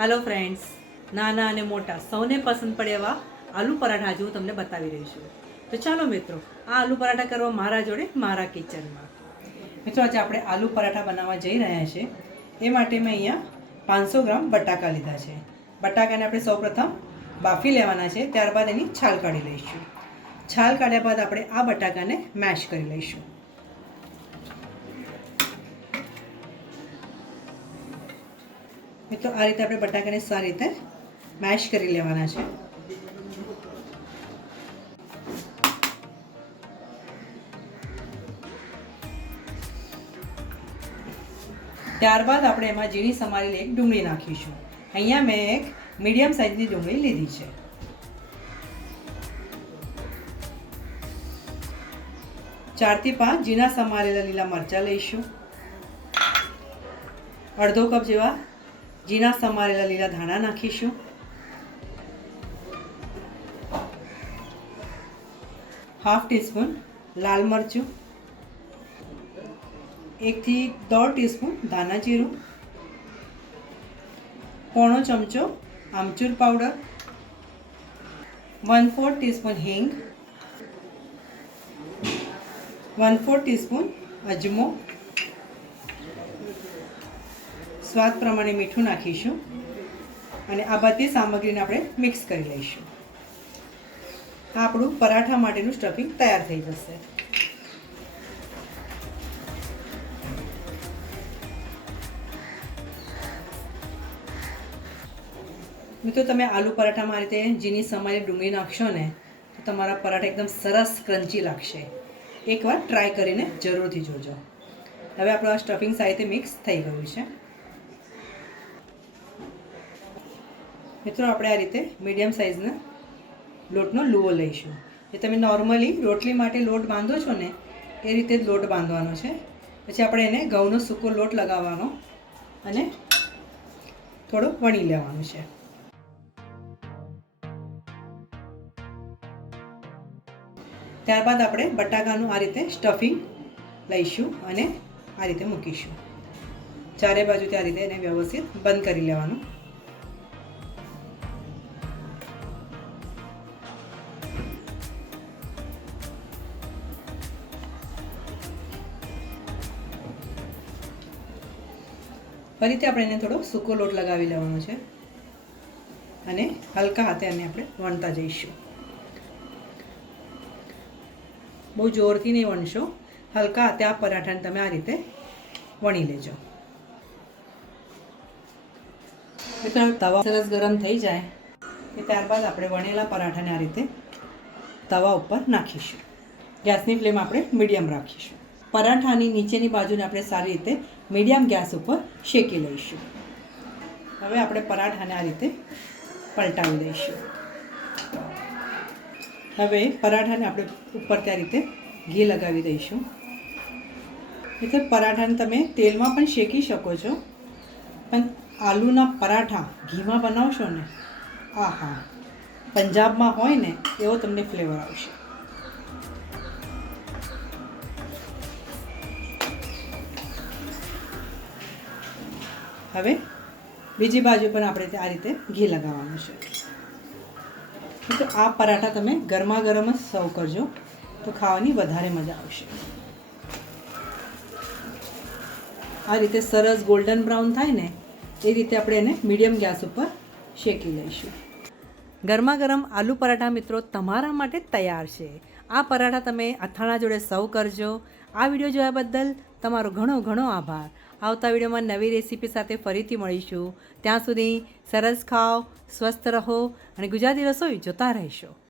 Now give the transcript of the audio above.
Hello friends, नाना અને મોટા સૌને પસંદ પડે એવા આલુ પરાઠા આજે હું તમને બતાવી રહી છું. તો ચાલો મિત્રો, આ આલુ પરાઠા કરવા મારા જોડે મારા કિચનમાં. મિત્રો, આજે આપણે આલુ પરાઠા બનાવવા જઈ રહ્યા છીએ. એ માટે મેં અહીંયા 500 ગ્રામ બટાકા લીધા છે. બટાકાને આપણે સૌપ્રથમ બાફી લેવાના છે, ત્યારબાદ એની છાલ કાઢી લઈશું. છાલ કાઢ્યા બાદ આપણે આ બટાકાને મેશ કરી લઈશું. મિત્રો, આ રીતે આપણે બટાકાને સારી રીતે મેશ કરી લેવાના છે. ત્યારબાદ આપણે એમાં ઝીણી સમારેલી એક ડુંગળી નાખીશું. અહીંયા મેં એક મીડિયમ સાઇઝની ડુંગળી લીધી છે. ચારથી 5 ઝીણા સમારેલા લીલા મરચાં લઈશું. અડધો કપ જેવા ઝીણા સમારેલા લીલા ધાણા નાખીશું. હાફ ટીસ્પૂન લાલ મરચું, 1 થી 1.5 ટીસ્પૂન ધાણા જીરું, પોણો ચમચો આમચૂર પાવડર, 1/4 ટીસ્પૂન હિંગ, 1/4 ટીસ્પૂન અજમો, સ્વાદ પ્રમાણે મીઠું નાખીશું અને આ બધી સામગ્રીને આપણે મિક્સ કરી લઈશું. આ આપણું પરાઠા માટેનું સ્ટફિંગ તૈયાર થઈ જશે. મિત્રો, તમે આલુ પરાઠામાં આ રીતે ઝીણી સમારેલી ડુંગળી નાખશો ને તો તમારા પરાઠા એકદમ સરસ ક્રન્ચી લાગશે. એકવાર ટ્રાય કરીને જરૂરથી જોજો. હવે આપણું આ સ્ટફિંગ સારી રીતે મિક્સ થઈ ગયું છે. મિત્રો, આપણે આ રીતે મીડિયમ સાઇઝના લોટનો લુવો લઈશું. જે તમે નોર્મલી રોટલી માટે લોટ બાંધો છો ને એ રીતે જ લોટ બાંધવાનો છે. પછી આપણે એને ઘઉંનો સૂકો લોટ લગાવવાનો અને થોડો વણી લેવાનો છે. ત્યારબાદ આપણે બટાકાનું આ રીતે સ્ટફિંગ લઈશું અને આ રીતે મૂકીશું. ચારે બાજુથી આ રીતે એને વ્યવસ્થિત બંધ કરી લેવાનું. ફરીથી આપણે એને થોડો સૂકો લોટ લગાવી લેવાનો છે અને હલકા હાથે એને આપણે વણતા જઈશું. બહુ જોરથી નહીં વણશો, હલકા હાથે આ પરાઠાને તમે આ રીતે વણી લેજો. મિત્રો, તવા સરસ ગરમ થઈ જાય કે ત્યારબાદ આપણે વણેલા પરાઠાને આ રીતે તવા ઉપર નાખીશું. ગેસની ફ્લેમ આપણે મીડિયમ રાખીશું. પરાઠાની નીચેની બાજુને આપણે સારી રીતે મીડિયમ ગેસ ઉપર શેકી લઈશું. હવે આપણે પરાઠાને આ રીતે પલટાવી દઈશું. હવે પરાઠાને આપણે ઉપર ત્યાં રીતે ઘી લગાવી દઈશું. એટલે પરાઠાને તમે તેલમાં પણ શેકી શકો છો, પણ આલુના પરાઠા ઘીમાં બનાવશો ને, આહા, પંજાબમાં હોય ને એવો તમને ફ્લેવર આવશે. હવે બીજી બાજુ પણ આપણે આ રીતે ઘી લગાવવાનું છે. તો આ પરાઠા તમે ગરમા ગરમ જ સર્વ કરજો તો ખાવાની વધારે મજા આવશે. આ રીતે સરસ ગોલ્ડન બ્રાઉન થાય ને એ રીતે આપણે એને મીડિયમ ગેસ ઉપર શેકી લઈશું. ગરમા ગરમ આલુ પરાઠા મિત્રો તમારા માટે તૈયાર છે. આ પરાઠા તમે અથાણા જોડે સર્વ કરજો. આ વિડીયો જોયા બદલ તમારો ઘણો ઘણો આભાર. આવતા વિડીયોમાં નવી રેસીપી સાથે ફરીથી મળીશું. ત્યાં સુધી સરસ ખાઓ, સ્વસ્થ રહો અને ગુજરાતી રસોઈ જોતા રહેશો.